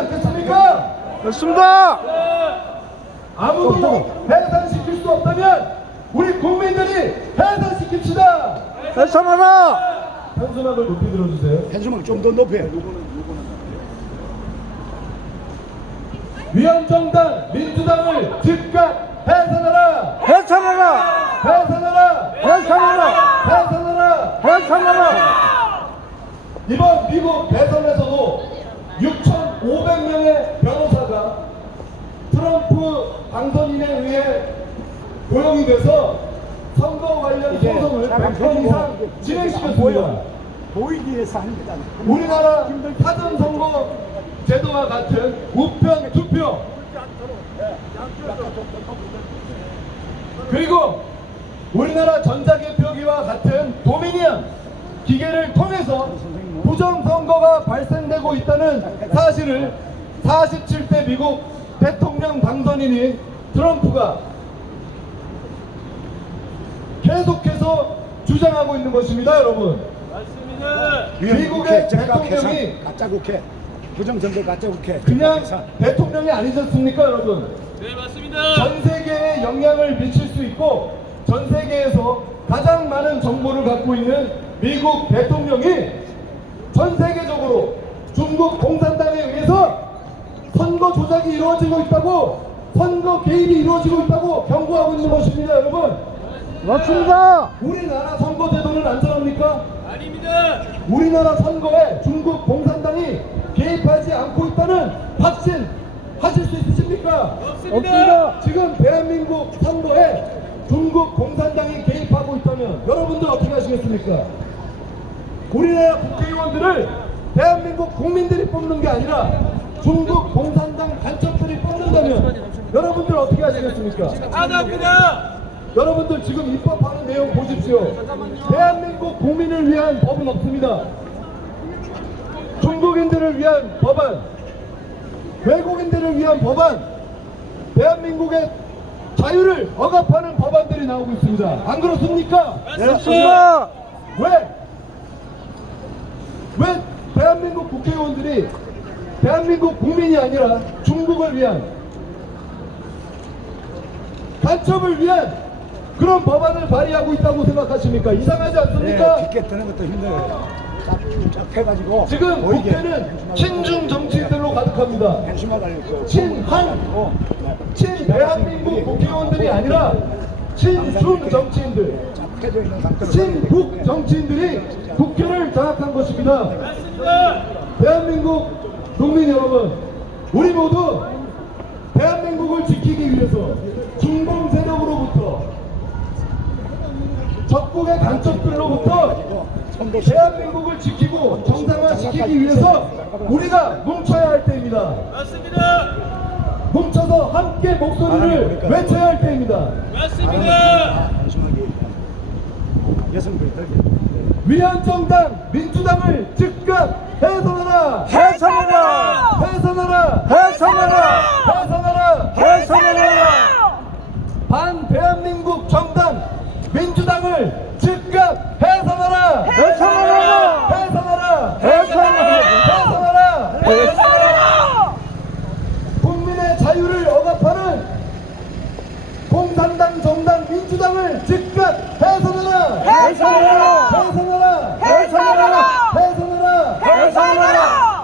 않겠습니까? 됐습니다. 아무도 해산시킬 수 없다면 우리 국민들이 해산시킵시다. 해산하라. 현수막을 높이 들어주세요. 현수막 좀 더 높여. 위원정당 민주당을 즉각 해산하라. 해산하라. 해산하라. 해산하라. 해산하라. 해산하라. 이번 미국 대선에서도 6,500명의 변호사가 트럼프 당선인에 의해 고용이 돼서 선거 관련 소송을 100건 이상 진행시켰습니다. 보이기 위해서 하는 거잖아. 우리나라 사전선거 제도와 같은 우편 투표 그리고 우리나라 전자개표기와 같은 도미니언 기계를 통해서 부정선거가 발생되고 있다는 사실을 47대 미국 대통령 당선인인 트럼프가 계속해서 주장하고 있는 것입니다, 여러분. 미국의 대통령이 가짜국회, 부정선거 가짜국회. 그냥 대통령이 아니셨습니까, 여러분? 네, 맞습니다. 전 세계에 영향을 미칠 수 있고 전 세계에서 가장 많은 정보를 갖고 있는 미국 대통령이 전 세계적으로 중국 공산당에 의해서 선거 조작이 이루어지고 있다고, 선거 개입이 이루어지고 있다고 경고하고 있는 것입니다, 여러분. 맞습니다. 우리나라 선거제도는 안전합니까? 아닙니다. 우리나라 선거에 중국 공산당이 개입하지 않고 있다는 확신 하실 수 있으십니까? 없습니다. 지금 대한민국 선거에 중국 공산당이 개입하고 있다면 여러분들 어떻게 하시겠습니까? 우리나라 국회의원들을 대한민국 국민들이 뽑는 게 아니라 중국 공산당 간첩들이 뽑는다면 여러분들 어떻게 하시겠습니까? 안 합니다. 여러분들 지금 입법하는 내용 보십시오. 대한민국 국민을 위한 법은 없습니다. 중국인들을 위한 법안, 외국인들을 위한 법안, 대한민국의 자유를 억압하는 법안들이 나오고 있습니다. 안 그렇습니까? 맞습니다. 왜 대한민국 국회의원들이 대한민국 국민이 아니라 중국을 위한, 간첩을 위한 그런 법안을 발의하고 있다고 생각하십니까? 이상하지 않습니까? 뒷게 드는 것도 힘들어요. 쫙 해가지고. 지금 국회는 친중 정치인들로 가득합니다. 현수막 달렸고. 친한, 친대한민국 국회의원들이 아니라 친중 정치인들, 쫙 펴져 있는 상태로. 친북 정치인들이 국회를 장악한 것입니다. 맞습니다. 대한민국 국민 여러분, 우리 모두 대한민국을 지키기 위해서 중공 세력으로부터, 적국의 간첩들로부터 대한민국을 지키고 정상화시키기 위해서 우리가 뭉쳐야 할 때입니다. 맞습니다. 뭉쳐서 함께 목소리를 외쳐야 할 때입니다. 맞습니다. 현수막이 여성들이 들게. 위원정당 민주당을 즉각 해산하라! 해산하라. 해산하라! 해산하라. 해산하라! 해산하라. 반 대한민국 정당 민주당을 즉각 해산하라! 해산하라. 해산하라! 해산하라. 해산하라! 해산하라. 국민의 자유를 억압하는 공산당 정당 민주당을 즉각 해산하라! 해산하라. 해산하라! 해산하라. 해산하라! 해산하라.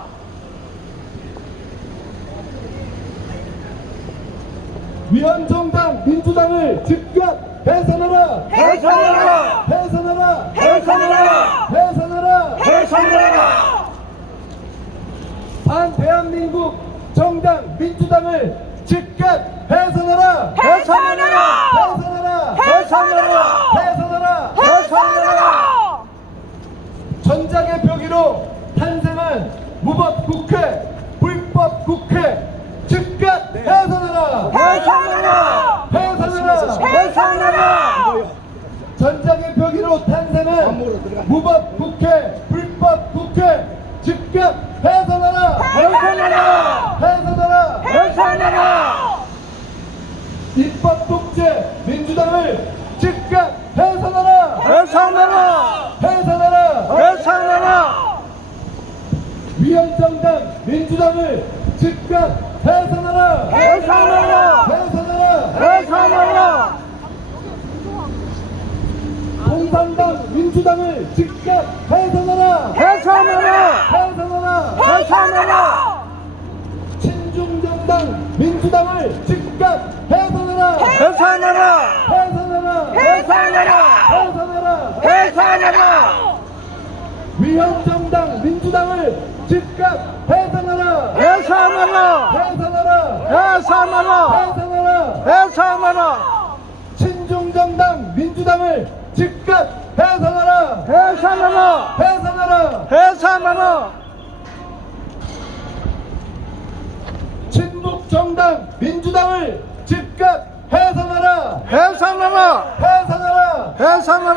위원정당 민주당을 즉각 해산하라! 해산하라. 해산하라! 해산하라. 해산하라! 해산하라. 반 대한민국 정당 민주당을 즉각 해산하라! 해산하라. 해산하라! 해산하라. 해산하라! 해산하라. 전자개표기로 탄생한 무법 국회, 불법 국회 즉각 해산하라! 해산하라. 해산하라! 해산하라. 전자개표기로 탄생한 무법 국회, 불법 국회 즉각 해산하라! 해산하라. 해산하라! 해산하라. 입법 독재 민주당을 즉각 해산하라! 해산하라. 해산하라! 해산하라. 위원정당 공산당 민주당을 즉각 해산하라! 해산하라! 해산하라! 해산하라! 공산당 민주당을 즉각 해산하라! 해산하라! 해산하라! 해산하라! 친중정당 민주당을 즉각 해산하라! 해산하라! 해산하라! 해산하라! 해산하라! 해산하라! 위헌정당 민주당을 즉각 해산하라! 해산하라! 해산하라! 해산하라! 해산하라! 해산하라! 친중정당 민주당을 즉각 해산하라! 해산하라! 해산하라! 해산하라! 친북정당 민주당을 즉각 해산하라! 해산하라! 해산하라! 해산하라!